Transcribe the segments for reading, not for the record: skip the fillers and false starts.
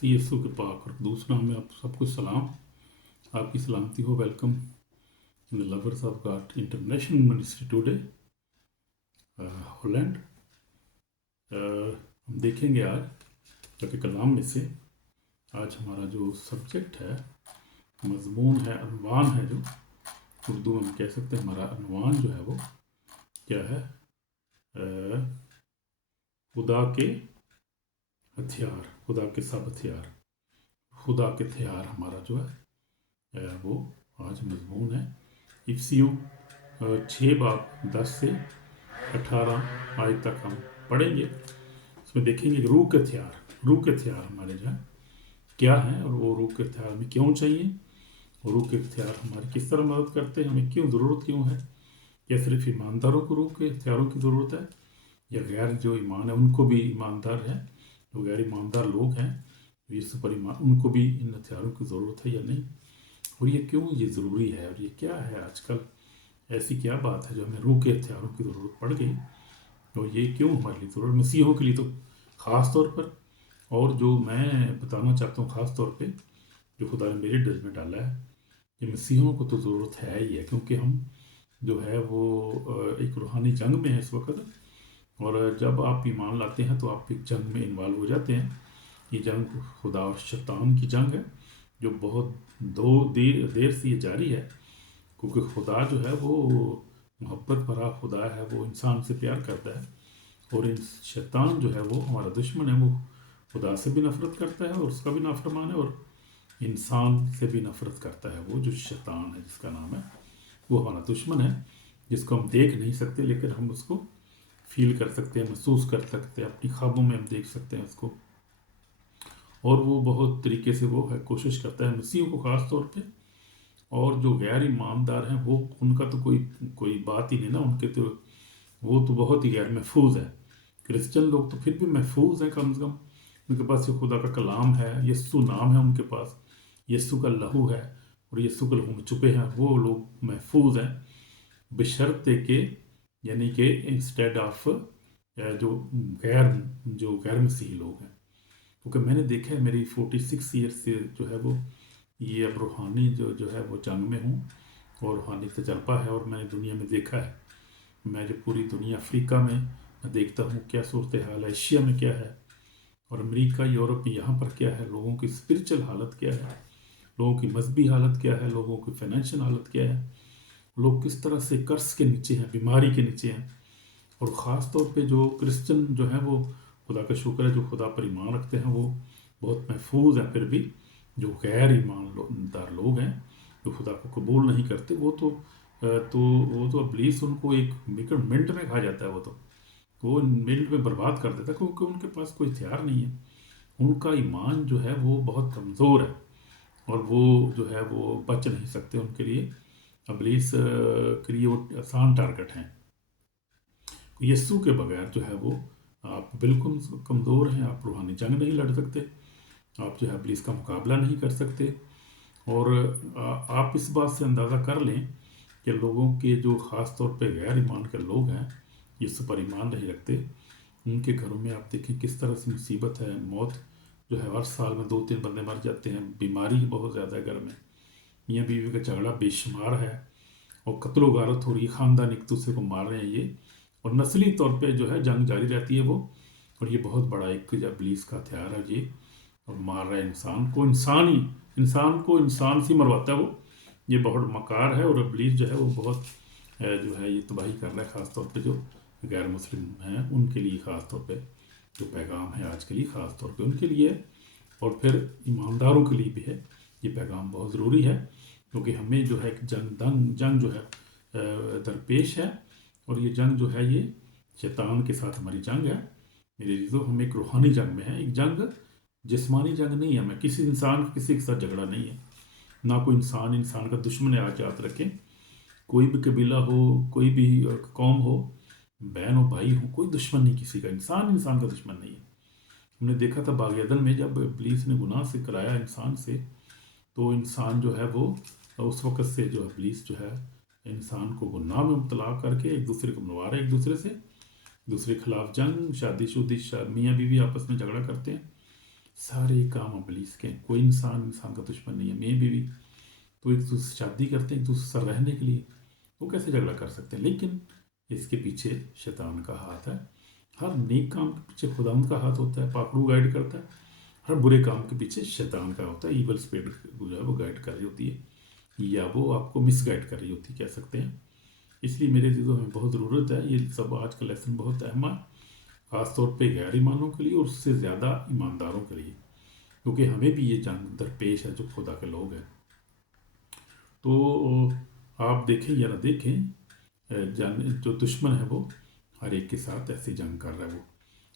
C S O के पाक और दूसरा में आप सबको सलाम, आपकी सलामती हो। Welcome in the lovers of God international ministry today Holland. हम देखेंगे आज कि कलाम में से आज हमारा जो सब्जेक्ट है, मजमून है, अनवान है, जो उर्दू में कह सकते हैं हमारा अनवान जो है वो क्या है, खुदा के हथियार, खुदा के सब हथियार, खुदा के हथियार हमारा जो है वो आज मजमून है। इफ्सियू 6 बाब 10 से 18 आज तक हम पढ़ेंगे। इसमें देखेंगे रूह के हथियार, रूह के हथियार हमारे जो है क्या हैं और वो रूह के हथियार हमें क्यों चाहिए, और रूह के हथियार हमारी किस तरह मदद करते हैं, हमें क्यों ज़रूरत क्यों है। क्या सिर्फ ईमानदारों को रूह के हथियारों की ज़रूरत है, या गैर जो ईमान है उनको भी ईमानदार है, जो गैर ईमानदार लोग हैं यीशु पर ईमान, उनको भी इन हथियारों की ज़रूरत है या नहीं, और ये क्यों ये ज़रूरी है, और ये क्या है आजकल ऐसी क्या बात है जो हमें रूह के हथियारों की ज़रूरत पड़ गई, और ये क्यों हमारे लिए ज़रूरत, मसीहों के लिए तो ख़ास तौर पर। और जो मैं बताना चाहता हूँ ख़ास तौर पे जो खुदा ने मेरे दिल में डाला है, ये मसीहों को तो ज़रूरत है ही है, क्योंकि हम जो है वो एक रूहानी जंग में है इस वक्त, और जब आप ईमान लाते हैं तो आप एक जंग में इन्वॉल्व हो जाते हैं। ये जंग खुदा और शैतान की जंग है, जो बहुत देर से ये जारी है, क्योंकि खुदा जो है वो मोहब्बत भरा खुदा है, वो इंसान से प्यार करता है, और इन शैतान जो है वो हमारा दुश्मन है, वो खुदा से भी नफ़रत करता है और उसका भी नाफरमान है, और इंसान से भी नफ़रत करता है। वो जो शैतान है जिसका नाम है, वो हमारा दुश्मन है, जिसको हम देख नहीं सकते लेकिन हम उसको फील कर सकते हैं, महसूस कर सकते हैं, अपनी ख्वाबों में हम देख सकते हैं उसको, और वो बहुत तरीके से वो है कोशिश करता है मसीहों को ख़ास तौर पे। और जो गैर ईमानदार हैं वो उनका तो कोई कोई बात ही नहीं ना, उनके तो वो तो बहुत ही गैर महफूज है। क्रिश्चियन लोग तो फिर भी महफूज हैं, कम से कम उनके पास ये खुदा का कलाम है, यस्सु नाम है उनके पास, यस्सु का लहू है, और यस्सु के लहू में छुपे हैं, वो लोग महफूज हैं, बशर्ते के यानी कि इंस्टेड ऑफ जो गैर मसीही लोग हैं। क्योंकि मैंने देखा है, मेरी 46 ईयर से जो है वो ये अब रूहानी जो है वो जंग में हूँ, और रूहानी तजर्बा है, और मैंने दुनिया में देखा है, मैं जो पूरी दुनिया अफ्रीका में मैं देखता हूँ क्या सूरत हाल है, एशिया में क्या है, और अमेरिका यूरोप यहाँ पर क्या है, लोगों की स्पिरिचुअल हालत क्या है, लोगों की मजहबी हालत क्या है, लोगों की फाइनेंशियल हालत क्या है, लोग किस तरह से कर्ज के नीचे हैं, बीमारी के नीचे हैं। और ख़ास तौर पे जो क्रिश्चियन जो है वो खुदा का शुक्र है, जो खुदा पर ईमान रखते हैं वो बहुत महफूज हैं। फिर भी जो गैर ईमानदार लोग हैं, जो खुदा को कबूल नहीं करते, वो तो इब्लीस उनको एक मिनट में खा जाता है, वो मिनट में बर्बाद कर देता है, क्योंकि उनके पास कोई हथियार नहीं है, उनका ईमान जो है वो बहुत कमज़ोर है, और वो जो है वो बच नहीं सकते। उनके लिए इब्लीस के लिए वो आसान टारगेट हैं। यस्सु के बगैर जो है वो आप बिल्कुल कमज़ोर हैं, आप रूहानी जंग नहीं लड़ सकते, आप जो है इब्लीस का मुकाबला नहीं कर सकते। और आप इस बात से अंदाज़ा कर लें कि लोगों के जो ख़ास तौर पे गैर ईमान के लोग हैं, यीशु पर ईमान नहीं रखते, उनके घरों में आप देखें किस तरह से मुसीबत है, मौत जो है हर साल में 2-3 बंदे मर जाते हैं, बीमारी बहुत ज़्यादा है घर में, मियाँ बीवी का झगड़ा बेशुमार है, और कत्लो गारत हो रही है, ख़ानदान एक दूसरे को मार रहे हैं ये, और नस्ली तौर पे जो है जंग जारी रहती है वो। और ये बहुत बड़ा एक इब्लीस का हथियार है ये, और मार रहा है इंसान को इंसान से मरवाता है वो। ये बहुत मकार है, और इब्लीस जो है वो बहुत जो है ये तबाही कर रहा है, ख़ास तौर पे जो गैर मुस्लिम हैं उनके लिए, ख़ास तौर पे जो पैगाम है आज के लिए ख़ास तौर पे उनके लिए है, और फिर ईमानदारों के लिए भी है। ये पैगाम बहुत ज़रूरी है, क्योंकि हमें जो है जंग जो है दरपेश है, और ये जंग जो है ये शैतान के साथ हमारी जंग है। मेरे चीज़ों हम एक रूहानी जंग में है, एक जंग जिस्मानी जंग नहीं है। मैं किसी इंसान का किसी के साथ झगड़ा नहीं है, ना कोई इंसान का दुश्मन है। आज याद रखें, कोई भी कबीला हो, कोई भी कौम हो, बहन हो, भाई हो, कोई दुश्मन नहीं किसी का, इंसान का दुश्मन नहीं है। हमने देखा था बाग ईदन में जब इब्लीस ने गुनाह से कराया इंसान से, तो इंसान जो है वो उस वक़्त से जो इब्लीस जो है इंसान को गुनाह में मुब्तला करके एक दूसरे को मनवा रहा है, एक दूसरे के खिलाफ जंग, शादी मियाँ बीवी आपस में झगड़ा करते हैं, सारे काम इब्लीस के हैं। कोई इंसान का दुश्मन नहीं है। मैं बीवी तो एक दूसरे से शादी करते हैं एक दूसरे से रहने के लिए, वो कैसे झगड़ा कर सकते हैं? लेकिन इसके पीछे शैतान का हाथ है। हर नेक काम के पीछे खुदावंद का हाथ होता है, पाखड़ू गाइड करता है। हर बुरे काम के पीछे शैतान का होता है, ईवल स्पिरिट जो है वो गाइड कर रही होती है, या वो आपको मिस गाइड कर रही होती है, कह सकते हैं। इसलिए मेरे चीज़ों में बहुत ज़रूरत है। ये सब आज का लेसन बहुत अहम है, ख़ासतौर पे गैर ईमानों के लिए और उससे ज़्यादा ईमानदारों के लिए, क्योंकि हमें भी ये जंग दरपेश है जो खुदा के लोग हैं। तो आप देखें या ना देखें, जो दुश्मन है वो हर एक के साथ ऐसे जंग कर रहा है वो।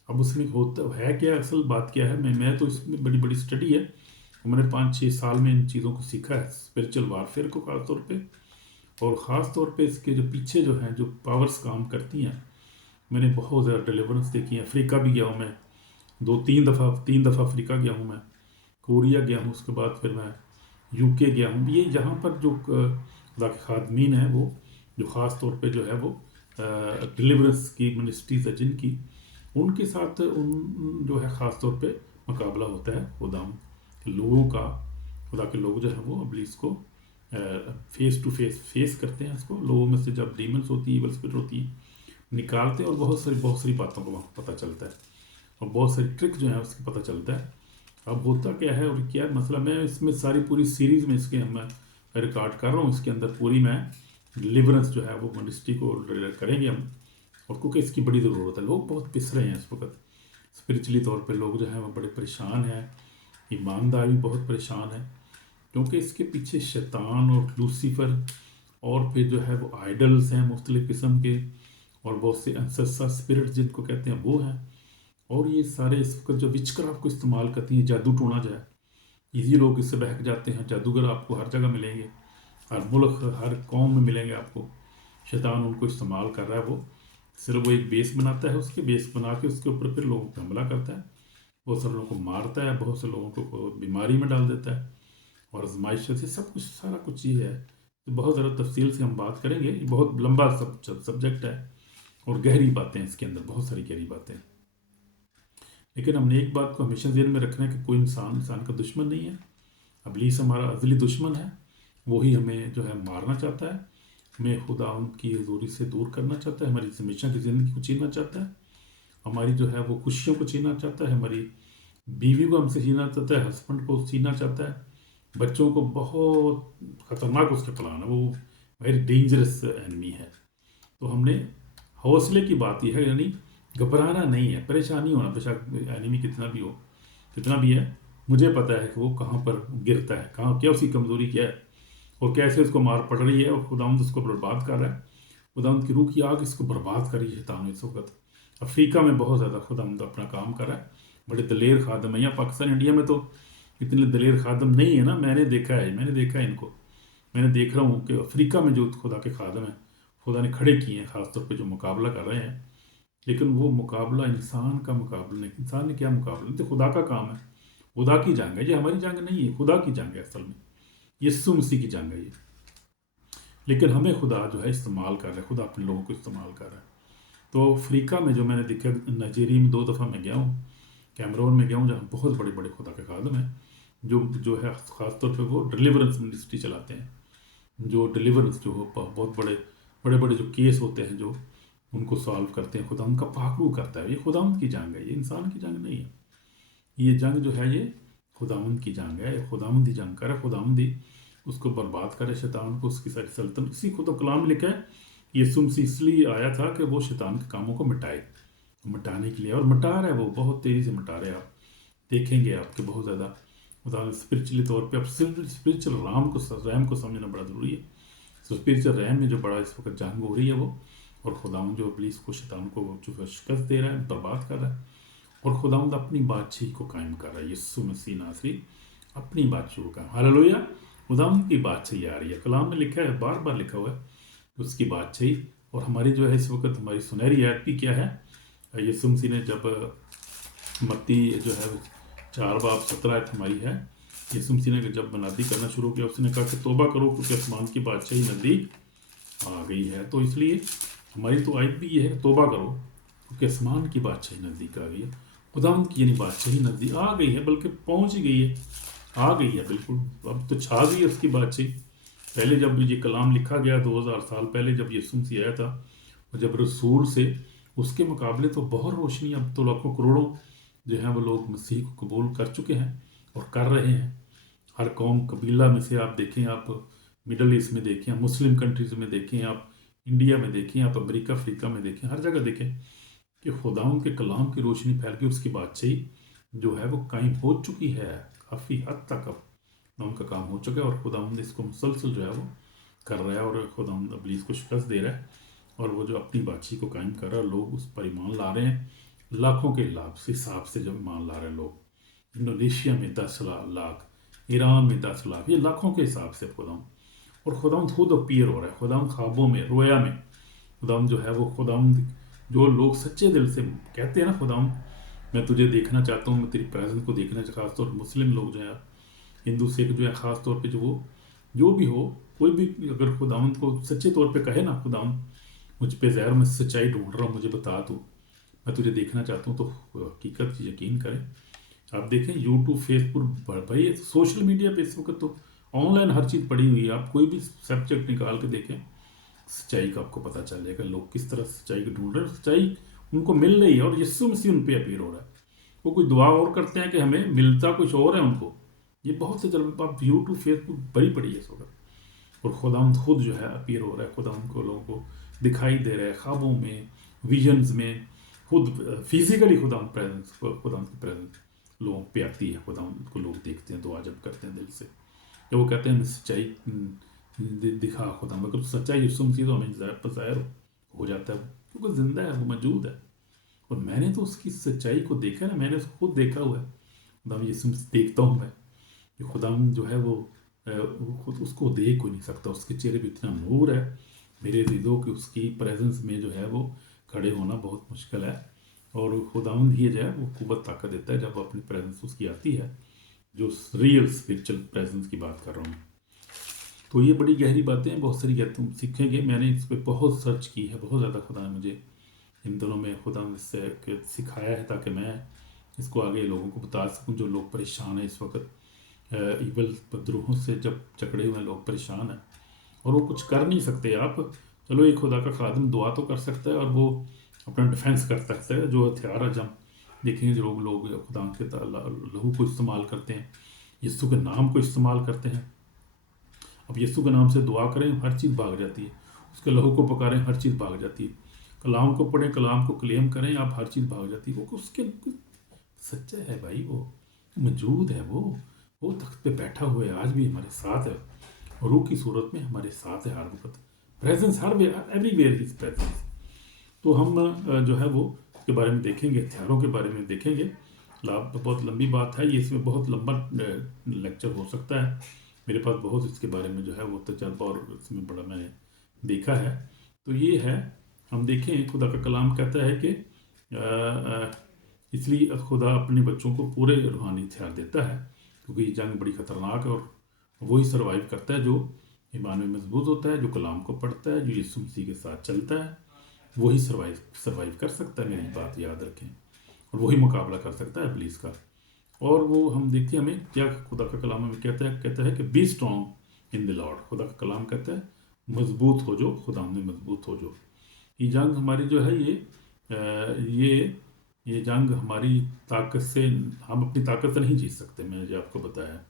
अब उसमें होता है क्या, असल बात क्या है? मैं तो इसमें बड़ी बड़ी स्टडी है, मैंने 5-6 साल में इन चीज़ों को सीखा है, स्पिरिचुअल वारफेयर को खास तौर पे, और ख़ास तौर पे इसके जो पीछे जो हैं जो पावर्स काम करती हैं। मैंने बहुत ज़्यादा डिलीवरेंस देखी है। अफ्रीका भी गया हूँ मैं, 3 दफ़ा अफ्रीका गया हूँ मैं, कोरिया गया हूँ, उसके बाद फिर मैं यूके गया हूँ। ये जहाँ पर जो खुदा के खादमीन हैं वो जो ख़ास तौर पे जो है वो डिलीवरेंस की मिनिस्ट्रीज है जिनकी, उनके साथ उन जो है ख़ास तौर पे मुकाबला होता है खुदा के लोगों का। खुदा के लोग जो है वो इब्लीस को फेस टू फेस करते हैं। इसको लोगों में से जब डीमंस होती है, इविल स्पिरिट होती है, निकालते हैं, और बहुत सारी बातों को वहाँ पता चलता है, और बहुत सारी ट्रिक जो है उसकी पता चलता है। अब होता क्या है और क्या मसला, मैं इसमें सारी पूरी सीरीज़ में इसके मैं रिकॉर्ड कर रहा हूँ, इसके अंदर पूरी मैं डिलीवरेंस जो है वो मिनिस्ट्री को करेंगे हम, और क्योंकि इसकी बड़ी ज़रूरत है। लोग बहुत पिस रहे हैं इस वक्त स्पिरिचुअली तौर पे, लोग जो हैं वो बड़े परेशान हैं, ईमानदार भी बहुत परेशान है, क्योंकि इसके पीछे शैतान और लूसीफर, और फिर जो है वो आइडल्स हैं मुख्तलिफ़ किस्म के, और बहुत से एंसेस्टर स्पिरिट जिनको कहते हैं वो हैं, और ये सारे इस वक्त जो विचक्राफ्ट को इस्तेमाल करती हैं, जादू टोना जाए, इसी लोग इससे बहक जाते हैं। जादूगर आपको हर जगह मिलेंगे, हर मुल्क हर कौम में मिलेंगे आपको। शैतान उनको इस्तेमाल कर रहा है, वो सिर्फ वो एक बेस बनाता है, उसके बेस बना के उसके ऊपर फिर लोगों पर हमला करता है, बहुत सारे लोगों को मारता है, बहुत से लोगों को बीमारी में डाल देता है, और आजमाइश से सब कुछ सारा कुछ ये है। तो बहुत ज़्यादा तफसील से हम बात करेंगे, ये बहुत लंबा सब्जेक्ट है, और गहरी बातें हैं इसके अंदर, बहुत सारी गहरी बातें। लेकिन हमने एक बात को हमेशा ध्यान में रखना है कि कोई इंसान का दुश्मन नहीं है। इब्लीस हमारा अज़ली दुश्मन है, वही हमें जो है मारना चाहता है, हमें खुदा की हजूरी से दूर करना चाहता है, हमारी हमेशा की ज़िंदगी को छीनना चाहता है, हमारी जो है वो खुशियों को छीनना चाहता है, हमारी बीवी को हमसे छीनना चाहता है, हस्बैंड को छीनना चाहता है, बच्चों को। बहुत ख़तरनाक उसके प्लान है, वो वेरी डेंजरस एनिमी है। तो हमने हौसले की बात यह है, यानी घबराना नहीं है, परेशानी होना, बेशक एनिमी कितना भी है, मुझे पता है कि वो कहाँ पर गिरता है, कहाँ क्या उसकी कमज़ोरी क्या है, और कैसे उसको मार पड़ रही है, और खुदावंद उसको बर्बाद कर रहा है। खुदावंद की रूह की आग इसको बर्बाद कर रही है शैतान इस वक्त। अफ्रीका में बहुत ज़्यादा खुदावंद अपना काम कर रहा है, बड़े दलेर खादम है। यहाँ पाकिस्तान इंडिया में तो इतने दलेर खादम नहीं है ना, मैंने देखा है इनको। मैंने देख रहा हूँ कि अफ्रीका में जो खुदा के खादम हैं, खुदा ने खड़े किए हैं ख़ासतौर पे, जो मुकाबला कर रहे हैं। लेकिन वो मुकाबला इंसान का मुकाबला नहीं, इंसान ने क्या मुकाबला, तो खुदा का काम है, खुदा की जंग है ये, हमारी जंग नहीं है, खुदा की जंग है असल में, यीशु मसीह की जंग है ये। लेकिन हमें खुदा जो है इस्तेमाल कर रहा है, खुदा अपने लोगों को इस्तेमाल कर रहा है। तो अफ्रीका में जो मैंने देखा, नाइजीरिया में 2 दफ़ा मैं गया हूँ, कैमरून में गया हूँ, जहाँ बहुत बड़े बड़े खुदा के खादम हैं, जो है ख़ासतौर पे वो डिलीवरेंस मिनिस्ट्री चलाते हैं, जो डिलीवरेंस जो हो बहुत बड़े बड़े जो केस होते हैं, जो उनको सॉल्व करते हैं, खुदा उनका पाखरू करता है। ये खुदावंद की जंग है, ये इंसान की जंग नहीं है। ये जंग जो है ये खुदावंद की जंग है, खुदावंद ही जंग करे, खुदावंद ही उसको बर्बाद करे, शैतान को, उसकी सारी सल्तनत। इसी को तो कलाम लिखा है, यीशु मसीह इसलिए आया था कि वो शैतान के कामों को मिटाने के लिए, और मिटा रहा है, वो बहुत तेज़ी से मिटा रहे हैं। आप देखेंगे आपके बहुत ज़्यादा खुदा स्पिरिचुअली तौर पे, अब स्पिरिचुअल रैम को समझना बड़ा ज़रूरी है। तो स्पिरिचुअल रैम में जो बड़ा इस वक्त जंग हो रही है वो, और खुदावंद जो इब्लीस को, शैतान को जो शिकस्त दे रहा है, बर्बाद कर रहा है, और खुदावंद अपनी बादशाही को कायम कर रहा है। यीशु मसीह नासरी अपनी बादशाही का, हालेलुया, खुदावंद की बादशाही आ रही है। कलाम में लिखा है, बार बार लिखा हुआ है उसकी बादशाही। और हमारी जो है इस वक्त हमारी सुनहरी आयत भी क्या है, यीशु मसीह ने जब मत्ती जो है 4:17 हमारी है, यीशु मसीह ने जब मनादी करना शुरू किया, उसने कहा कि तौबा करो क्योंकि आसमान की बादशाही नज़दीक आ गई है। तो इसलिए हमारी तो आयत भी ये है, तौबा करो क्योंकि आसमान की बादशाही नज़दीक आ गई है। खुदावंद की यानी बादशाही नज़दीक आ गई है, बल्कि पहुंच ही गई है, आ गई है बिल्कुल, अब तो छा गई है उसकी बादशाही। पहले जब ये कलाम लिखा गया 2000 साल पहले, जब यीशु मसीह आया था, और जब रसूल से, उसके मुकाबले तो बहुत रोशनी, अब तो लाखों करोड़ों जो हैं वो लोग मसीह को कबूल कर चुके हैं और कर रहे हैं। हर कौम कबीला में से आप देखें, आप मिडल ईस्ट में देखें, मुस्लिम कंट्रीज़ में देखें, आप इंडिया में देखें, आप अमेरिका अफ्रीका में देखें, हर जगह देखें कि खुदावंद के कलाम की रोशनी फैल के उसकी बादशाही जो है वो कायम हो चुकी है। काफ़ी हद तक अब उनका काम हो चुका है, और खुदावंद इसको मुसलसल जो है वो कर रहा है, और खुदावंद इब्लीस को शिकस्त दे रहा है, और वो जो अपनी बादशाही को कायम कर रहा है, लोग उस पर ईमान ला रहे हैं। लाखों के हिसाब से जब ईमान ला रहे हैं लोग, इंडोनेशिया में 10 लाख, ईरान में 10 लाख, ये लाखों के हिसाब से खुदावंद, और खुदावंद खुद अपीयर हो रहा है, खुदावंद ख्वाबों में, रोया में, खुदावंद जो है वो, खुदावंद जो लोग सच्चे दिल से कहते हैं ना, खुदावंद मैं तुझे देखना चाहता हूँ, मैं तेरी प्रेजेंस को देखना चाहता हूँ, खासतौर पर मुस्लिम लोग जो हैं, हिंदू सिख जो है, ख़ास तौर पे जो भी हो, कोई भी अगर खुदावंद को सच्चे तौर पे कहे ना, खुदावंद मुझ पे ज़हर, मैं सच्चाई ढूंढ रहा हूँ, मुझे बता दो, मैं तुझे देखना चाहता हूँ, तो हकीकत यकीन करें। आप देखें यूट्यूब, फेसबुक, भाई सोशल मीडिया पे इस वक्त तो ऑनलाइन हर चीज़ पड़ी हुई है, आप कोई भी सब्जेक्ट निकाल के देखें, सच्चाई का आपको पता चल जाएगा। लोग किस तरह सच्चाई को ढूंढ रहे हैं, सच्चाई उनको मिल रही है, और यीशु मसीह उन पे अपीयर हो रहा है। वो कोई दुआ और करते हैं कि हमें मिलता कुछ और है उनको, ये बहुत से जब आप यूट्यूब फेसबुक भरी पड़ी है इस वक्त, और खुदावंद खुद जो है अपीयर हो रहा है, खुदावंद को लोगों को दिखाई दे रहा है, ख्वाबों में, विजन्स में, खुद फिजिकली खुदावंद प्रेजेंस, खुदावंद की प्रेजेंस लोगों पे आती है, खुदावंद को लोग देखते हैं, दुआ जब करते हैं दिल से, जब वो कहते हैं हमें सच्चाई दिखा खुदा, मगर सच्चाई यीशु मसीह तो हमें ज़ाहिर हो जाता है, क्योंकि जिंदा है, वो मौजूद है, और मैंने तो उसकी सच्चाई को देखा है ना, मैंने उसको खुद देखा हुआ है। खुदा यीशु मसीह देखता हूँ मैं, कि खुदा जो है वो खुद उसको देख कोई नहीं सकता, उसके चेहरे पे इतना नूर है मेरे हृदय की, उसकी प्रेजेंस में जो है वो खड़े होना बहुत मुश्किल है, और खुदावंद ही जो है वो कुव्वत ताकत देता है जब अपनी प्रेजेंस उसकी आती है, जो रियल स्पिरिचुअल प्रेजेंस की बात कर रहा हूँ। तो ये बड़ी गहरी बातें हैं, बहुत सारी तुम सीखेंगे, मैंने इस पर बहुत सर्च की है, बहुत ज़्यादा खुदा ने मुझे इन दिनों में खुदा इससे सिखाया है, ताकि मैं इसको आगे लोगों को बता सकूं, जो लोग परेशान हैं इस वक्त, ईवल पद्रोहों से जब जकड़े हुए लोग परेशान हैं, और वो कुछ कर नहीं सकते। आप चलो, एक खुदा का खादिम दुआ तो कर सकता है, और वो अपना डिफेंस कर सकता है, जो हथियार आज हम देखेंगे, जो लोग खुदा के लहू को इस्तेमाल करते हैं, यीशु के नाम को इस्तेमाल करते हैं। अब यीशु के नाम से दुआ करें, हर चीज़ भाग जाती है, उसके लहू को पकारें, हर चीज़ भाग जाती है, कलाम को पढ़ें, कलाम को क्लेम करें, आप हर चीज़ भाग जाती है। वो उसके सच्चा है भाई, वो मौजूद है, वो तख्त पे बैठा हुआ है, आज भी हमारे साथ है, रूह की सूरत में हमारे साथ है हर वक्त, प्रेजेंस हर एवरीवेयर हिज प्रेजेंस। तो हम जो है वो के बारे में देखेंगे, हथियारों के बारे में देखेंगे। बहुत लंबी बात है ये, इसमें बहुत लंबा लेक्चर हो सकता है, मेरे पास बहुत इसके बारे में जो है वो तजर्बा और इसमें बड़ा मैंने देखा है। तो ये है, हम देखें, खुदा का कलाम कहता है कि इसलिए खुदा अपने बच्चों को पूरे रूहानी हथियार देता है, क्योंकि ये जंग बड़ी ख़तरनाक है, और वही सर्वाइव करता है जो ईमान में मजबूत होता है, जो कलाम को पढ़ता है, जो यीशु मसीह के साथ चलता है, वही सर्वाइव कर सकता है। मेरी बात याद रखें, और वही मुकाबला कर सकता है इब्लीस का। और वो हम देखते हैं, हमें क्या खुदा का कलाम हमें कहता है कि be strong in the Lord. खुदा का कलाम कहता है मजबूत हो जो, खुदा में मजबूत हो जो। ये जंग हमारी जो है, ये जंग हमारी ताकत से, हम अपनी ताकत से नहीं जीत सकते। मैंने जो आपको बताया,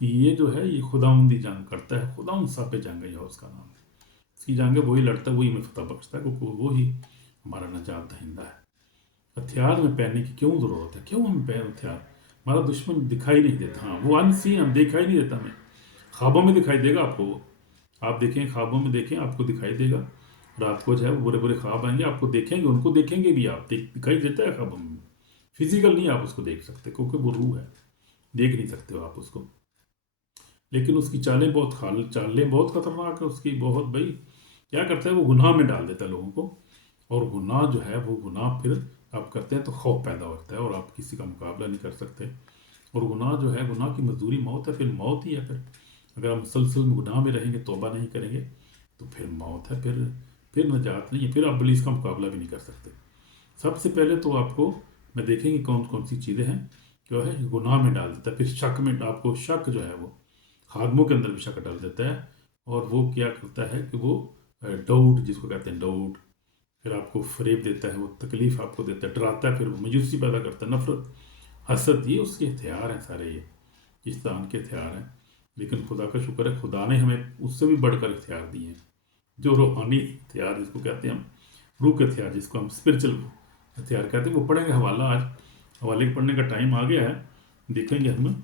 ये जो है ये खुदावंदी जंग करता है, खुदावंद सा पे जंग है उसका नाम, इसकी जंग है, वही लड़ता है, वही हमें फतह बख्शता है, क्योंकि वही हमारा नजात दहिंदा है। हथियार में पहनने की क्यों ज़रूरत है, क्यों हमें पहन हथियार? हमारा दुश्मन दिखाई नहीं देता, हाँ वो अनसीन, हम दिखाई नहीं देता, हमें ख्वाबों में दिखाई देगा आपको। आप देखें, ख्वाबों में देखें, आपको दिखाई देगा, रात को जो है वो बुरे बुरे ख्वाब आएंगे, आपको देखेंगे, उनको देखेंगे भी, आप दिखाई देता है ख्वाबों में, फिजिकल नहीं आप उसको देख सकते, क्योंकि वो रूह है, देख नहीं सकते हो आप उसको। लेकिन उसकी चालें बहुत खतरनाक है उसकी, बहुत भाई। क्या करता है वो, गुनाह में डाल देता है लोगों को, और गुनाह जो है वो गुनाह फिर आप करते हैं तो खौफ पैदा होता है, और आप किसी का मुकाबला नहीं कर सकते। और गुनाह जो है, गुनाह की मजदूरी मौत है, फिर मौत ही है। फिर अगर हम मुसलसल में गुनाह में रहेंगे, तौबा नहीं करेंगे, तो फिर मौत है, फिर निजात नहीं है, फिर आप पुलिस का मुकाबला भी नहीं कर सकते। सबसे पहले तो आपको میں देखेंगे कौन कौन सी चीज़ें हैं जो है गुनाह में डाल देता है। फिर शक में आपको शक जो है वो खादमों के अंदर भी शक डाल देता है, और वो क्या करता है कि वो डाउट जिसको कहते हैं डाउट, फिर आपको फरेब देता है, वो तकलीफ़ आपको देता है, डराता है, फिर वो मायूसी पैदा करता है, नफरत, हसद, ये उसके हथियार हैं सारे, ये शैतान के हथियार हैं। लेकिन खुदा का शुक्र है, खुदा ने हमें उससे भी बढ़कर हथियार दिए हैं, जो रूहानी हथियार जिसको कहते हैं हम, रूह के हथियार जिसको हम स्पिरिचुअल हथियार कहते हैं, वो पढ़ेंगे हवाला। आज हवाले पढ़ने का टाइम आ गया है, देखेंगे हम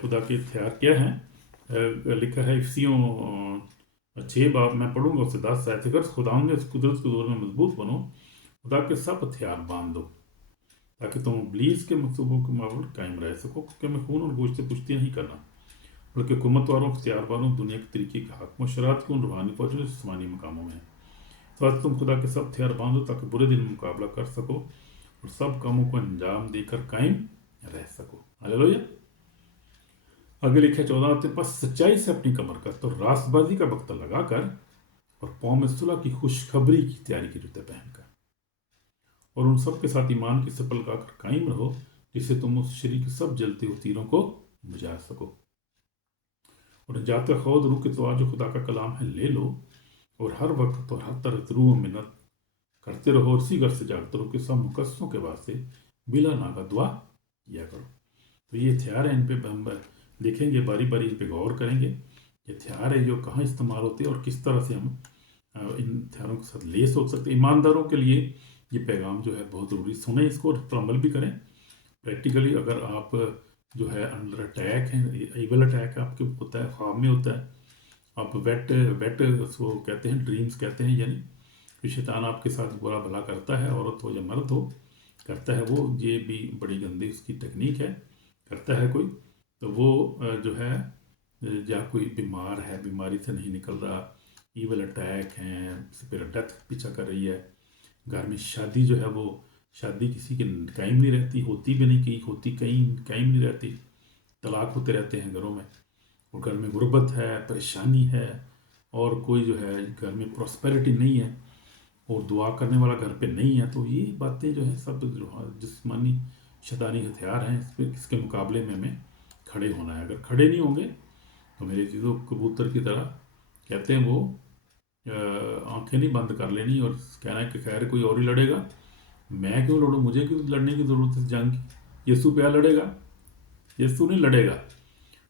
खुदा के हथियार क्या हैं। लिखा है इफ्सियों 6 बाब, मैं पढ़ूंगा उससे 10 आयत। अगर खुदा ने उस कुदरत के दौर में मजबूत बनो, खुदा के सब हथियार बांध दो, ताकि तुम इब्लीस के मंसूबों के मामूल कायम रह सको, क्योंकि मैं खून और गोश्त से पुश्ती नहीं करना, बल्कि हुकूमत वालों, इख्तियार वालों, दुनिया के तरीके के हाकिमों, शरारत के उन रूहानी फौजों से जिस्मानी मकामों में है। तो आज तुम खुदा के सब हथियार बांधो, ताकि बुरे दिन में मुकाबला कर सको और सब कामों को अंजाम देकर कायम रह सको। हालेलुया। आगे लिखा 14 आते, बस सच्चाई से अपनी कमर कर, तो रास्तबाजी का बख्ता लगाकर और पाँव में सुलह की खुशखबरी की तैयारी के जूते पहनकर, और उन सब के साथ ईमान की सफल लगाकर कायम रहो, जिससे तुम उस शरीर के सब जलते हुए तीरों को बुझा सको। और जाते खौद रूह के तो जो खुदा का कलाम है ले लो, और हर वक्त और हर तरह रूह मिन्नत करते रहो, और इसी घर से जागते रहो कि सब मुकस्सों के वास्ते बिला नागा दुआ किया करो। तो ये हथियार है, इन पे हम देखेंगे, बारी बारी इन पे गौर करेंगे। ये हथियार है जो कहाँ इस्तेमाल होते हैं और किस तरह से हम इन हथियारों के साथ लेस हो सकते हैं। ईमानदारों के लिए ये पैगाम जो है बहुत ज़रूरी, सुने इसको और अमल भी करें प्रैक्टिकली। अगर आप जो है अंडर अटैक है, इवल अटैक आपके होता है, ख्वाब में होता है, आप वेट उसको कहते हैं, ड्रीम्स कहते हैं, यानी कि शैतान आपके साथ बुरा भला करता है, औरत हो या मर्द हो करता है वो, ये भी बड़ी गंदी उसकी टेक्निक है, करता है कोई, तो वो जो है या कोई बीमार है, बीमारी से नहीं निकल रहा, ईवल अटैक हैं, फिर डेथ पीछा कर रही है, घर में शादी जो है वो शादी किसी के कायम नहीं रहती, होती भी नहीं, कहीं होती कहीं कायम नहीं रहती, तलाक होते रहते हैं घरों में, और घर में गुर्बत है, परेशानी है, और कोई जो है घर में प्रॉस्पेरिटी नहीं है, और दुआ करने वाला घर पे नहीं है। तो ये बातें जो है सब जिस्मानी शैतानी हथियार हैं, इस पर इसके मुकाबले में हमें खड़े होना है। अगर खड़े नहीं होंगे तो मेरे चीज़ों कबूतर की तरह कहते हैं वो आंखें नहीं बंद कर लेनी और कहना है कि खैर कोई और ही लड़ेगा, मैं क्यों लड़ूँ, मुझे क्यों लड़ने की ज़रूरत है जंग की, यीशु पे लड़ेगा, यीशु नहीं लड़ेगा।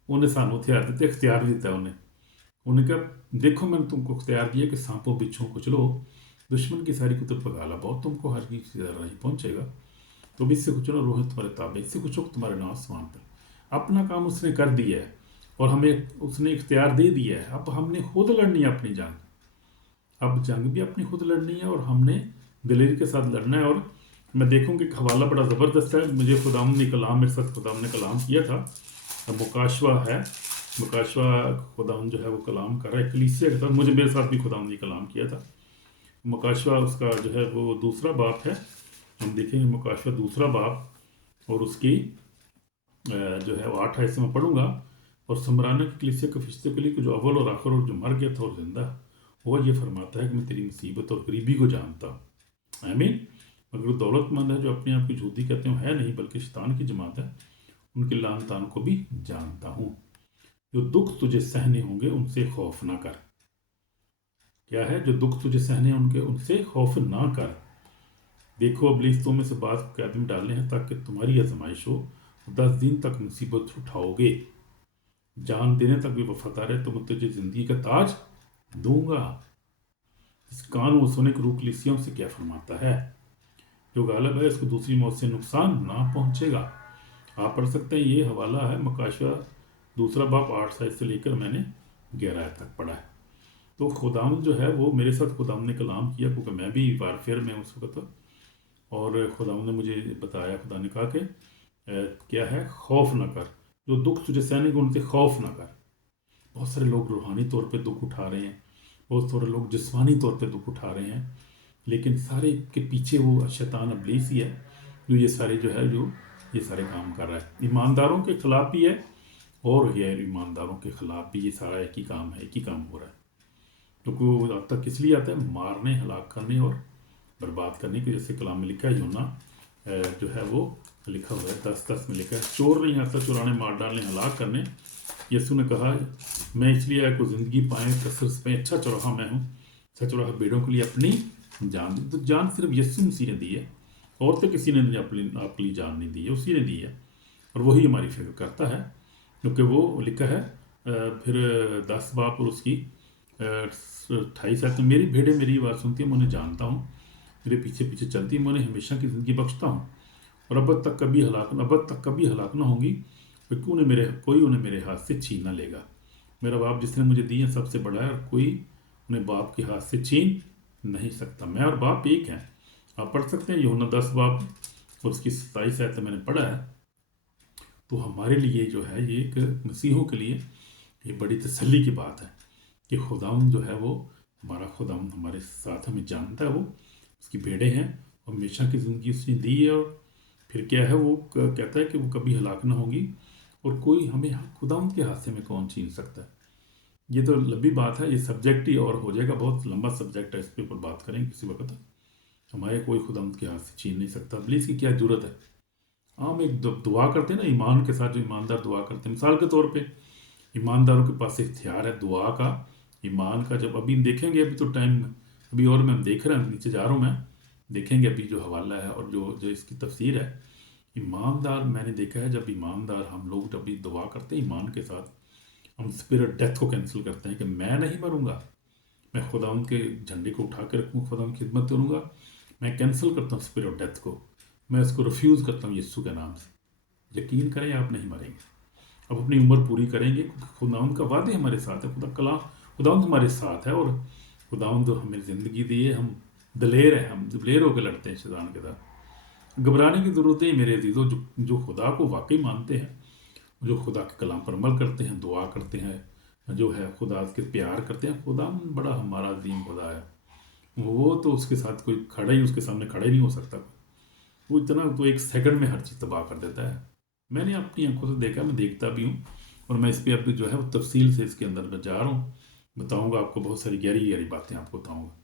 उन्हें सानू हथियार दिते, इख्तियार दिता उन्हें कहा देखो मैंने तुमको इख्तियार दिया कि सांपों बिच्छों को चलो, दुश्मन की सारी कुतुब पका ला, बहुत तुमको हर चीज़ की तरह नहीं पहुँचेगा, तो भी इससे कुछ लो रोहित तुम्हारे ताबे, इससे कुछ तुम्हारे नाम आसमान पर। अपना काम उसने कर दिया है और हमें उसने इख्तियार दे दिया है, अब हमने खुद लड़नी है अपनी जंग, अब जंग भी अपनी खुद लड़नी है और हमने दिलेरी के साथ लड़ना है। और मैं देखूँ कि हवाला बड़ा ज़बरदस्त है, मुझे खुदाम ने कलाम, मेरे साथ खुदाम ने कलाम किया था, मुकाशवा है, मुकाशवा खुदाम जो है वो कलाम कर रहा है कलीसिया के साथ, मुझे मेरे साथ भी खुदाम ने कलाम किया था। मुकाशवा उसका जो है वो दूसरा बाप है, हम देखेंगे मुकाशवा दूसरा बाप, और उसकी जो है वो 8 हिस्से में पढ़ूंगा। और समराना की कलीसिया के फरिश्ते के लिए जो अव्वल और आखिर और जो मर गया था और जिंदा वो ये फरमाता है कि मैं तेरी मुसीबत और गरीबी को जानता हूँ। आमीन। मगर दौलतमंद है जो अपने आप की झूठी कहते हैं है नहीं बल्कि शैतान की जमात है, उनके लान तान को भी जानता हूँ। जो दुख तुझे सहने होंगे उनसे खौफ ना कर। क्या है? जो दुख तुझे सहने उनके उनसे खौफ ना कर। देखो इब्लीस तुम में से बात कैद में डालने हैं ताकि तुम्हारी आजमाइश हो, 10 दिन तक मुसीबत उठाओगे, जान देने तक भी वफादार है तो मैं तुझे जिंदगी का ताज दूंगा। इस कान वो सुने के रूह कलीसियों से क्या फरमाता है, जो गालिब है इसको दूसरी मौत से नुकसान ना पहुंचेगा। आप पढ़ सकते हैं, ये हवाला है मुकाशवा दूसरा बाप 8 साइज से लेकर मैंने 11 तक पढ़ा है। तो खुदाम जो है वो मेरे साथ खुदाम ने कलाम किया, क्योंकि मैं भी वारफेयर में उस वक्त, और खुदाम ने मुझे बताया, खुदा ने कहा कि क्या है, खौफ ना कर, जो दुख तुझे सहने को उनसे खौफ ना कर। बहुत सारे लोग रूहानी तौर पे दुख उठा रहे हैं, बहुत सारे लोग जिस्मानी तौर पे दुख उठा रहे हैं, लेकिन सारे के पीछे वो शैतान इब्लीस ही है जो ये सारे जो है जो ये सारे काम कर रहा है। ईमानदारों के खिलाफ भी है और गैर ईमानदारों के खिलाफ भी ये सारा एक ही काम है, एक ही काम हो रहा है। क्योंकि वो अब तक किस लिए आता है, मारने, हलाक करने और बर्बाद करने के। जैसे कलाम में लिखा है यूना जो है वो लिखा हुआ है 10:10 में लिखा है, चोर नहीं आता चुराने, मार डालने, हलाक करने। यीशु ने कहा, मैं इसलिए आया को ज़िंदगी पाए, कसरत में अच्छा चौराहा मैं हूँ, अच्छा चौराहा भेड़ों के लिए अपनी जान दी। तो जान सिर्फ यीशु मसीह ने दी है, और तो किसी ने आपके लिए जान नहीं दी है, उसी ने दी है, और वही हमारी फिक्र करता है। क्योंकि वो लिखा है फिर 10 बाप और उसकी 28 आयत में, मेरी भेड़ें मेरी आवाज़ सुनती है, मैं उन्हें जानता हूँ, मेरे पीछे पीछे चलती है, मैं उन्हें हमेशा की ज़िंदगी बख्शता हूँ, और अब तक कभी हलाक ना होंगी, कोई उन्हें मेरे हाथ से छीन ना लेगा। मेरा बाप जिसने मुझे दी है सबसे बड़ा है, और कोई उन्हें बाप के हाथ से छीन नहीं सकता। मैं और बाप एक हैं। आप पढ़ सकते हैं यूहन्ना 10 बाप और उसकी 27 आयत मैंने पढ़ा है। तो हमारे लिए जो है ये एक मसीहों के लिए ये बड़ी तसल्ली की बात है कि खुदावंद जो है वो हमारा खुदावंद हमारे साथ हमें जानता है, वो उसकी भेड़ें हैं, हमेशा की ज़िंदगी उसने दी है, और फिर क्या है वो कहता है कि वो कभी हलाक ना होगी, और कोई हमें खुदावंद के हाथ से में कौन छीन सकता है। ये तो लंबी बात है, ये सब्जेक्ट ही और हो जाएगा, बहुत लंबा सब्जेक्ट है, इस पे ऊपर बात करेंगे किसी वक्त। हमारे कोई खुदावंद के हाथ से छीन नहीं सकता। प्लीज़ की क्या जरूरत है। हम एक दुआ करते हैं ना ईमान के साथ, जो ईमानदार दुआ करते हैं, मिसाल के तौर पे ईमानदारों के पास हथियार है दुआ का, ईमान का। जब अभी देखेंगे, अभी तो टाइम अभी और मैं देख रहा हूँ, नीचे जा रहा हूँ मैं, देखेंगे अभी जो हवाला है और जो जो इसकी तफसीर है। ईमानदार मैंने देखा है, जब ईमानदार हम लोग जब भी दुआ करते हैं ईमान के साथ, हम स्पिरिट डेथ को कैंसिल करते हैं कि मैं नहीं मरूंगा, मैं खुदा उनके झंडे को उठा के रखूँ, खुदा उनकी खिदमत करूँगा। मैं कैंसिल करता हूँ स्पिरिट डेथ को, मैं इसको रिफ्यूज़ करता हूँ यीशु के नाम से। यकीन करें आप नहीं मरेंगे, अब अपनी उम्र पूरी करेंगे, क्योंकि खुदावंद का वादे हमारे साथ है, खुदावंद हमारे साथ है, और खुदावंद हमें ज़िंदगी दी है। हम दलेर हैं, हम दलेर होकर लड़ते हैं शैतान के साथ। घबराने की ज़रूरत है मेरे अजीज़ों, जो खुदा को वाकई मानते हैं, जो खुदा के कलाम पर अमल करते हैं, दुआ करते हैं, जो है खुदा के प्यार करते हैं। खुदा बड़ा हमारा अजीम खुदा है, वो तो उसके साथ कोई खड़ा ही, उसके सामने खड़ा ही नहीं हो सकता। वो इतना तो एक सेकंड में हर चीज़ तबाह कर देता है। मैंने अपनी आंखों से देखा, मैं देखता भी हूँ, और मैं इस पर अब जो है वो तफसील से इसके अंदर मैं जा रहा हूँ, बताऊँगा आपको, बहुत सारी गहरी गहरी बातें आपको बताऊँगा।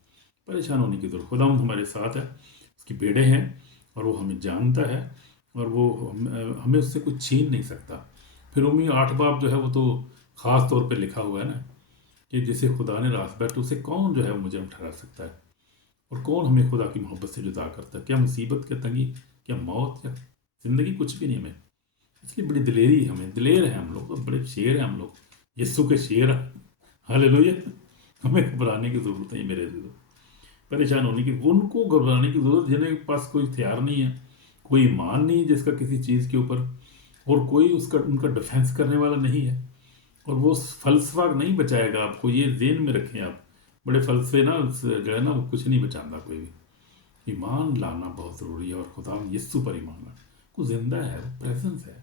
परेशान होने की ज़रूरत, खुदा हमारे साथ है, उसकी भेड़ें हैं, और वो हमें जानता है, और वो हमें उससे कुछ छीन नहीं सकता। फिर उम्मीद 8 बाब जो है वो तो ख़ास तौर पर लिखा हुआ है ना, कि जिसे खुदा ने रास बैठ, उसे कौन जो है वो मुजरिम ठहरा सकता है, और कौन हमें खुदा की मोहब्बत से जुदा करता है। क्या मुसीबत, क्या तंगी, क्या मौत, या ज़िंदगी, कुछ भी नहीं हमें। इसलिए बड़ी दिलेरी, हमें दिलेर है हम लोग, तो बड़े शेर हैं हम लोग, यीशु के शेर। हालेलुया। हमें घबराने की ज़रूरत नहीं मेरे दिल, परेशान होने की, उनको घबराने की ज़रूरत जिनके पास कोई हथियार नहीं है, कोई ईमान नहीं है जिसका किसी चीज़ के ऊपर, और कोई उसका उनका डिफेंस करने वाला नहीं है, और वो फलसफा नहीं बचाएगा आपको। ये जेन में रखें आप, बड़े फलसफे ना जो है ना वो कुछ नहीं बचाता कोई भी। ईमान लाना बहुत ज़रूरी है, और खुदा यीशु पर ईमान लाना, वो जिंदा है, वो प्रेजेंस है।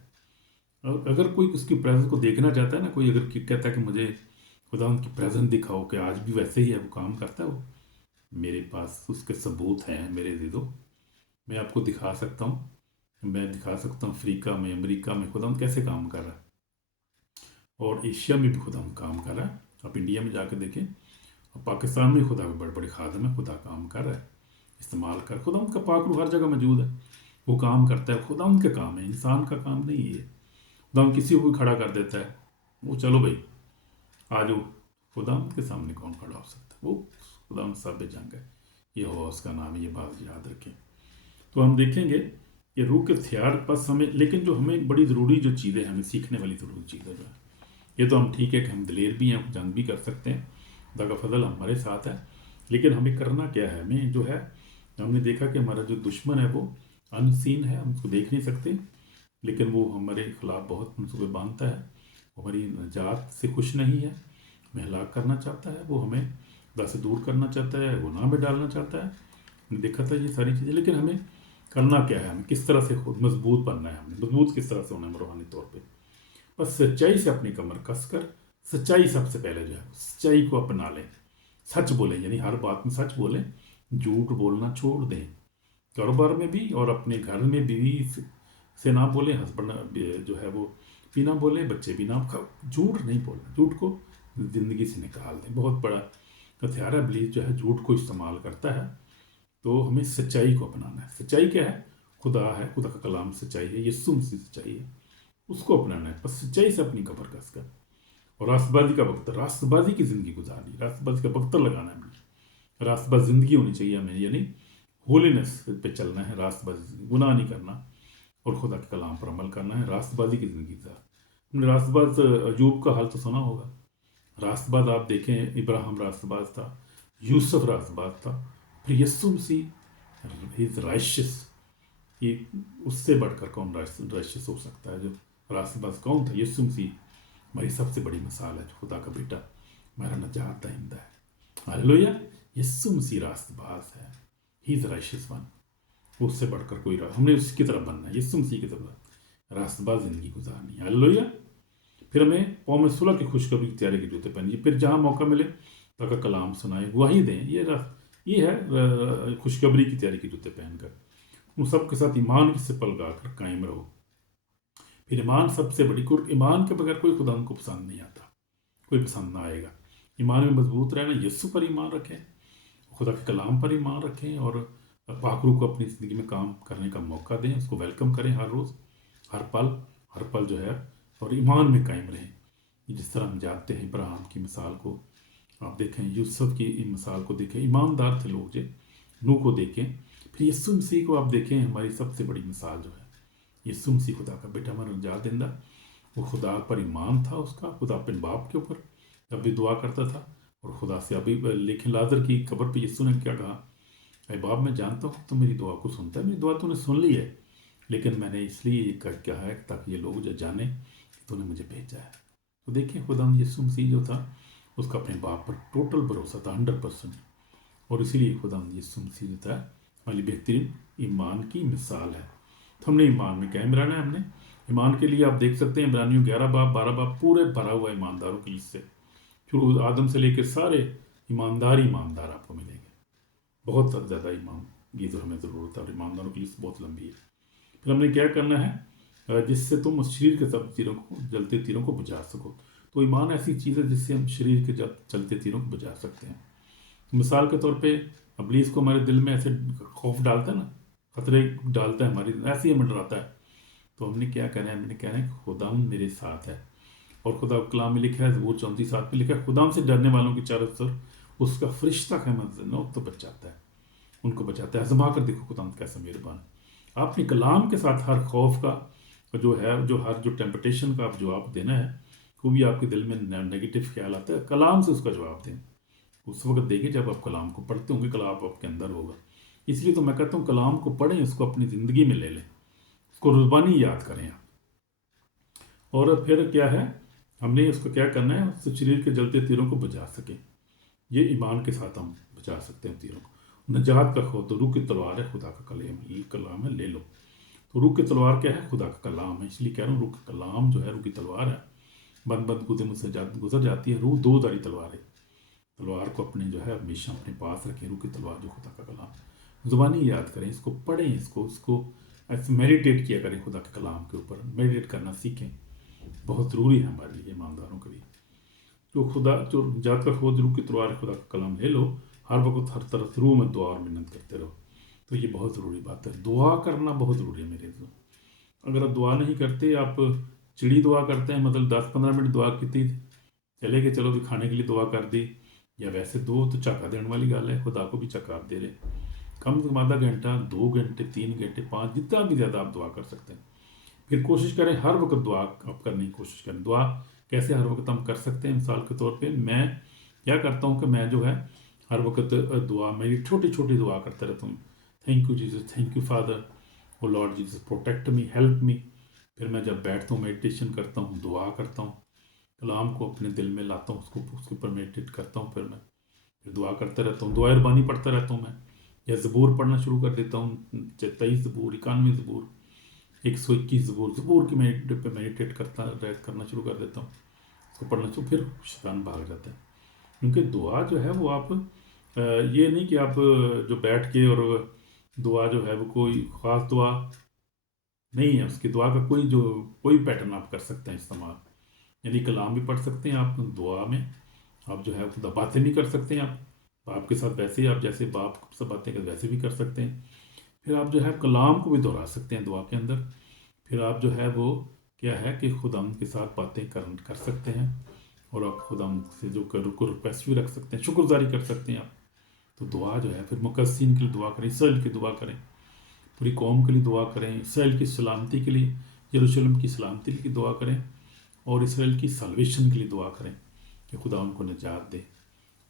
और अगर कोई उसकी प्रेजेंस को देखना चाहता है ना, कोई अगर कहता है कि मुझे खुदा उनकी प्रेजेंस दिखाओ कि आज भी वैसे ही है, वो काम करता है, वो मेरे पास उसके सबूत हैं मेरे दीदो। मैं आपको दिखा सकता हूँ, मैं दिखा सकता हूँ अफ्रीका में, अमेरिका में खुदा कैसे काम कर रहा है, और एशिया में भी खुदा काम कर रहा है। आप इंडिया में जाकर देखें, और पाकिस्तान में खुदा के बड़े बड़े खादम है, खुदा काम कर रहा है, इस्तेमाल कर। खुदा उनका पाक रूह हर जगह मौजूद है, वो काम करता है। खुदा उनके काम है, इंसान का काम नहीं है। खुदा किसी को भी खड़ा कर देता है, वो चलो भाई आ जाओ, खुदा के सामने कौन खड़ा हो सकता है। वो खुदा सब जंग है, ये हो उसका नाम है, ये बात याद रखें। तो हम देखेंगे कि रूह के हथियार पास हमें, लेकिन जो हमें बड़ी ज़रूरी जो चीज़ें, हमें सीखने वाली ज़रूरी चीज़ें जो है, ये तो हम ठीक है कि हम दिलेर भी हैं, जंग भी कर सकते हैं, खुदा का फजल हमारे साथ है। लेकिन हमें करना क्या है, हमें जो है, हमने देखा कि हमारा जो दुश्मन है वो अनसीन है, हम उसको देख नहीं सकते, लेकिन वो हमारे खिलाफ बहुत मनसूबे बांधता है, वो हमारी निजात से खुश नहीं है, हमें हलाक करना चाहता है, वो हमें खुदा से दूर करना चाहता है, गुनाह में डालना चाहता है। हमने देखा था ये सारी चीज़ें, लेकिन हमें करना क्या है, हमें किस तरह से खुद मजबूत बनना है, हमें मजबूत किस तरह से होना है रूहानी तौर पर। बस सच्चाई से अपनी कमर कस कर, सच्चाई सबसे पहले जो है सच्चाई को अपना लें, सच बोलें, यानी हर बात में सच बोलें, झूठ बोलना छोड़ दें, कारोबार में भी और अपने घर में बीवी से ना बोलें, हस्बैंड जो है वो भी ना बोले, बच्चे भी ना, झूठ नहीं बोलना, झूठ को ज़िंदगी से निकाल दें। बहुत बड़ा हथियार है, इब्लीस जो है झूठ को इस्तेमाल करता है, तो हमें सच्चाई को अपनाना है। सच्चाई क्या है, खुदा है, खुदा का कलाम सच्चाई है, यीशु मसीह सच्चाई है, उसको अपनाना है, बस सच्चाई से अपनी कब्र कस कर। और रास्तबाजी का वक्त, रास्तबाजी की ज़िंदगी गुजारनी, रास्तबाजी का वक्त लगाना है हमें। रास्तबाज ज़िंदगी होनी चाहिए हमें, यानी होलीनेस पे चलना है, रास्तबाजी गुनाह नहीं करना और खुदा के कलाम पर अमल करना है, रास्तबाजी की ज़िंदगी गुजार। हमने रास्तबाज अयूब का हाल तो सुना होगा। रास्तबाज आप देखें, इब्राहिम रास्तबाज था, यूसुफ रास्तबाज था, फिर यीशु मसीह इज राइशियस। ये उससे बढ़कर कौन राइशियस हो सकता है? जो रास्तबाज कौन था? यीशु मसीह हमारी सबसे बड़ी मिसाल है, जो खुदा का बेटा, हमारा नजात दहिंदा है। हालेलुया! यीशु मसीह रास्तबाज है, ही इज राइशियस वन। उससे बढ़कर कोई हमने उसकी तरफ बनना है, यीशु मसीह की तरफ रास्तबाज जिंदगी गुजारनी है। हालेलुया! फिर हमें कौम सुलह की खुशखबरी की तैयारी के जूते पहनिए, फिर जहाँ मौका मिले तक कलाम सुनाए, गवाही दें। ये है खुशखबरी की तैयारी के जूते पहनकर उन सबके साथ ईमान की सिपल गाकर कायम रहो। फिर ईमान सबसे बड़ी, ईमान के बगैर कोई खुदा को पसंद नहीं आता, कोई पसंद ना आएगा। ईमान में मजबूत रहना, यीशु पर ईमान रखें, खुदा के कलाम पर ईमान रखें और पाखरू को अपनी ज़िंदगी में काम करने का मौका दें, उसको वेलकम करें हर रोज़, हर पल जो है, और ईमान में कायम रहें। जिस तरह हम जानते हैं इब्राहिम की मिसाल को आप देखें, यूसुफ की मिसाल को देखें, ईमानदार थे लोग जो, नूह को देखें, फिर यीशु मसीह को आप देखें, हमारी सबसे बड़ी मिसाल जो है यीशु मसीह, खुदा का बेटा, हमारा निजात देंदा। वो खुदा पर ईमान था उसका, खुदा अपने बाप के ऊपर जब भी दुआ करता था, और खुदा से अभी लेकिन लाजर की कब्र पे यीशु ने क्या कहा? अरे बाप, मैं जानता हूँ तो मेरी दुआ को सुनता है, मेरी दुआ तूने सुन ली है, लेकिन मैंने इसलिए ये क्या है ताकि ये लोग जो जाने कि तूने मुझे भेजा है। तो देखिए, खुदा यीशु मसीह जो था उसका अपने बाप पर टोटल भरोसा था, 100%। और इसीलिए खुदा यीशु मसीह जो था हमारी बेहतरीन ईमान की मिसाल है। तो हमने ईमान में कायम रहना है। हमने ईमान के लिए आप देख सकते हैं इब्रानियों 11 बाब 12 बाब पूरे भरा हुआ ईमानदारों की लिस्ट से, शुरू आदम से लेकर सारे ईमानदार आपको मिलेंगे। बहुत ज़्यादा ईमान की तो हमें ज़रूरत है, और ईमानदारों की लिस्ट बहुत लंबी है। फिर हमने क्या करना है जिससे तुम उस शरीर के सब तीरों को, जलते तीरों को बुझा सको। तो ईमान ऐसी चीज़ है जिससे हम शरीर के चलते तीरों को बुझा सकते हैं। मिसाल के तौर पे इब्लीस को हमारे दिल में ऐसे खौफ डालता है ना, खतरे डालता है, हमारी ऐसे ही मंडराता है। तो हमने क्या करना है? हमने कहना है खुदा मेरे साथ है, और खुदा कलाम में लिखा है, वो 34:7 में लिखा है, खुदा से डरने वालों की चारों तरफ उसका फरिश्ता क़यामत तो बचाता है, उनको बचाता है। आजमा कर देखो खुदा कैसा मेहरबान है। अपने कलाम के साथ हर खौफ का जो है, जो टेम्पटेशन का आप जवाब देना है, वो भी आपके दिल में नेगेटिव ख्याल आता है, कलाम से उसका जवाब दें। उस वक्त देखिए जब आप कलाम को पढ़ते होंगे, कलाम आपके अंदर होगा। इसलिए तो मैं कहता हूँ कलाम को पढ़ें, उसको अपनी ज़िंदगी में ले लें, उसको रुज़बानी याद करें आप। और फिर क्या है, हमने उसको क्या करना है? उससे शरीर के जलते तीरों को बचा सकें। ये ईमान के साथ हम बचा सकते हैं तीरों को। नजात का खो तो रूह की तलवार है, खुदा का कलाम है, ले लो। तो रूह की तलवार क्या है? खुदा का कलाम है। इसलिए कह रहा हूँ रूह का कलाम जो है रूह की तलवार है। बंद बंद कूदे से गुजर जाती है रूह, दो धारी तलवार है। तलवार को अपने जो है हमेशा अपने पास रखें, रूह की तलवार जो खुदा का कलाम, ज़ुबानी याद करें, इसको पढ़ें, इसको ऐसे मेडिटेट किया करें खुदा के कलाम के ऊपर। मेडिटेट करना सीखें, बहुत ज़रूरी है हमारे लिए, ईमानदारों के लिए। जो जात का खोज रूह की तलवार खुदा का कलाम ले लो, हर वक्त हर तरफ रूह में दुआ और मिन्नत करते रहो। तो ये बहुत ज़रूरी बात है, दुआ करना बहुत ज़रूरी है मेरे दोस्त। अगर आप दुआ नहीं करते, आप चिड़ी दुआ करते हैं, मतलब 10-15 मिनट दुआ की थी, चले गए, चलो भी खाने के लिए दुआ कर दी, या वैसे दो तो झक्का देने वाली गल है, खुदा को भी झक्का आप दे रहे। कम से कम आधा घंटा, 2 घंटे, 3 घंटे, 5, जितना भी ज़्यादा आप दुआ कर सकते हैं। फिर कोशिश करें हर वक्त दुआ आप करने की कोशिश करें। दुआ कैसे हर वक्त हम कर सकते हैं? मिसाल के तौर पे मैं क्या करता हूँ कि मैं जो है हर वक्त दुआ, मेरी छोटी छोटी दुआ करता रहता हूँ। Thank you Jesus, thank you father, O Lord Jesus, protect me, help me. फिर मैं जब बैठता हूँ मेडिटेशन करता हूँ, दुआ करता हूँ, कलाम को अपने दिल में लाता हूँ, उसके ऊपर मेडिटेट करता हूँ। फिर दुआ करता रहता हूँ, दुआ रबानी पढ़ता रहता हूँ मैं, या ज़बूर पढ़ना शुरू कर देता हूँ। 23 ज़बूर, 91 ज़बूर, 121 ज़बूर की मेडिटेट करना शुरू कर देता हूँ, उसको पढ़ना शुरू, फिर शैतान भाग जाता है। क्योंकि दुआ जो है वो आप ये नहीं कि आप जो बैठ के और दुआ जो है वो कोई ख़ास दुआ नहीं है, उसकी दुआ का कोई पैटर्न आप कर सकते हैं इस्तेमाल। यानी कलाम भी पढ़ सकते हैं आप दुआ में, आप जो है खुदा बातें भी कर सकते हैं, आप बाप के साथ वैसे ही आप जैसे बाप से बातें कर वैसे भी कर सकते हैं। پھر آپ جو ہے کلام کو بھی دہرا سکتے ہیں دعا کے اندر. پھر آپ جو ہے وہ کیا ہے کہ خدا کے ساتھ باتیں کر سکتے ہیں، اور آپ خدا سے جو ریکویسٹ بھی رکھ سکتے ہیں، شکر گزاری کر سکتے ہیں آپ. تو دعا جو ہے پھر مقدسین کے لیے دعا کریں، اسرائیل کی دعا کریں، پوری قوم کے لیے دعا کریں، اسرائیل کی سلامتی کے لیے، یروشلم کی سلامتی کے لیے دعا کریں، اور اسرائیل کی سلویشن کے لیے دعا کریں کہ خدا ان کو نجات دے،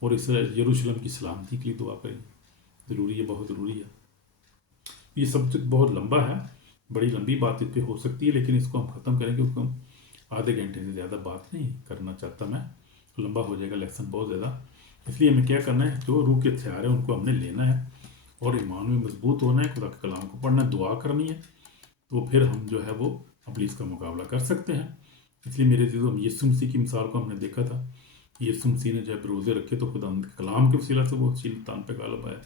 اور اسرائیل یروشلم کی سلامتی کے لیے دعا کریں. ضروری ہے، بہت ضروری ہے. یہ سبجیکٹ بہت لمبا ہے، بڑی لمبی بات اس پہ ہو سکتی ہے، لیکن اس کو ہم ختم کریں گے. اس کو ہم آدھے گھنٹے سے زیادہ بات نہیں کرنا چاہتا میں، لمبا ہو جائے گا لیسن بہت زیادہ. اس لیے ہمیں کیا کرنا ہے، جو روح کے ہتھیار ہیں ان کو ہم نے لینا ہے، اور ایمان میں مضبوط ہونا ہے، خدا کے کلام کو پڑھنا ہے، دعا کرنی ہے. تو پھر ہم جو ہے وہ ابلیس کا مقابلہ کر سکتے ہیں. اس لیے میرے عزیزو، یسوع مسیح کی مثال کو ہم نے دیکھا تھا. یسوع مسیح نے جب روزے رکھے تو خدا کے کلام کے وسیلہ سے وہ شیطان پہ غالب آیا.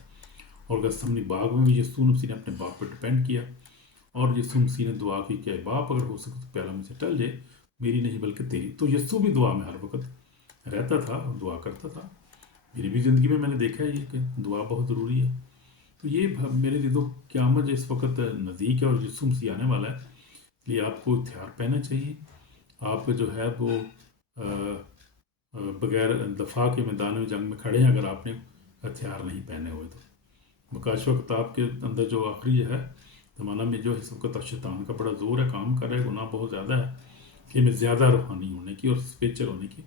اور گثسمنی باغ میں بھی یسوع مسیح نے اپنے باپ پہ ڈپینڈ کیا، اور یسوع مسیح نے دعا کی کہ باپ اگر ہو سکے تو پیالہ مجھ سے ٹل جائے، میری نہیں بلکہ تیری. تو یسوع بھی دعا میں ہر وقت رہتا تھا اور دعا کرتا تھا. میری بھی زندگی میں نے دیکھا ہے یہ کہ دعا بہت ضروری ہے. تو یہ میرے دیدو قیامت اس وقت نزدیک ہے اور یسوع مسیح آنے والا ہے. اس لیے آپ کو ہتھیار پہننا چاہیے. آپ جو ہے وہ بغیر دفاع کے میدان میں جنگ میں کھڑے ہیں اگر آپ نے ہتھیار نہیں پہنے ہوئے تو. مکاشفہ کتاب کے اندر جو آخری ہے زمانہ میں جو اس وقت شیطان کا بڑا زور ہے، کام کر رہا ہے، گناہ بہت زیادہ ہے، کہ ہمیں زیادہ روحانی ہونے کی اور اسپریچل ہونے کی،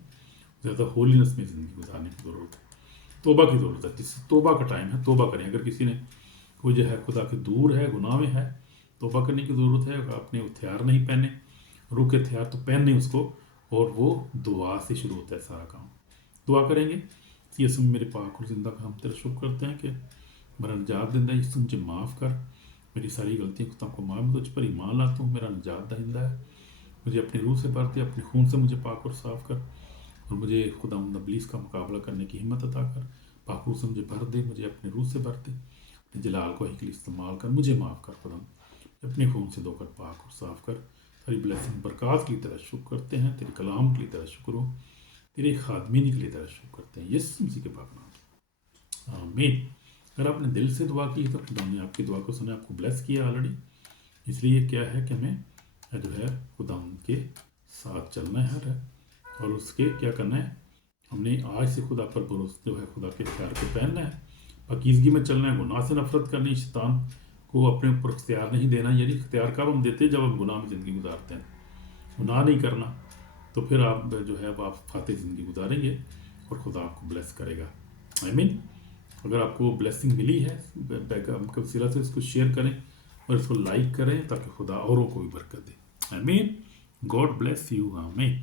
زیادہ ہولینس میں زندگی گزارنے کی ضرورت ہے. توبہ کی ضرورت ہے. جس توبہ کا ٹائم ہے توبہ کریں. اگر کسی نے کوئی جو ہے خدا کے دور ہے، گناہ میں ہے، توبہ کرنے کی ضرورت ہے. اگر آپ نے ہتھیار نہیں پہنے، روح کے ہتھیار تو پہننے اس کو، اور وہ دعا سے شروع ہوتا ہے سارا کام. دعا کریں گے. یسوع میرے پاک اور زندہ کا ہم تیرا شکر کرتے ہیں کہ میرا نجات دہندہ یسوع مجھے معاف کر، میری ساری غلطیوں کو تم کو معاف. تجھ پر ایمان لاتا ہوں، میرا نجات دہندہ ہے. مجھے اپنی روح سے بھر دے، اپنے خون سے مجھے پاک اور صاف کر، اور مجھے خدا ابلیس کا مقابلہ کرنے کی ہمت عطا کر. پاک روح سے مجھے بھر دے، مجھے اپنے روح سے بھر دے، اپنے جلال کو کے لیے استعمال کر. مجھے معاف کر خدا، اپنے خون سے دھو کر پاک اور صاف کر. ساری بلیسنگ برکات کے لیے تیرا شکر کرتے ہیں. تیرے کلام کے لیے تیرا شکر ہو، تیرے خادمین کے لیے تیرا شکر کرتے ہیں. یسوع مسیح کے پاک نام. آمین. اگر آپ نے دل سے دعا کی تو خدا نے آپ کی دعا کو سنا، آپ کو بلیس کیا آلریڈی. اس لیے کیا ہے کہ ہمیں جو ہے خدا کے ساتھ چلنا ہے، اور اس کے کیا کرنا ہے، ہم نے آج سے خدا پر بھروسہ جو ہے خدا کے اختیار کو پہننا ہے، پاکیزگی میں چلنا ہے، گناہ سے نفرت کرنی، شیطان کو اپنے اوپر اختیار نہیں دینا. یعنی اختیار کب ہم دیتے ہیں؟ جب ہم گناہ میں زندگی گزارتے ہیں. گناہ نہیں کرنا، تو پھر آپ جو ہے آپ فاتح زندگی گزاریں گے اور خدا آپ کو بلیس کرے گا. آمین. اگر آپ کو بلیسنگ ملی ہے بیک کے وسیلہ سے، اس کو شیئر کریں اور اس کو لائک کریں تاکہ خدا اوروں کو بھی برکت دے. آمین. God bless you. آمین.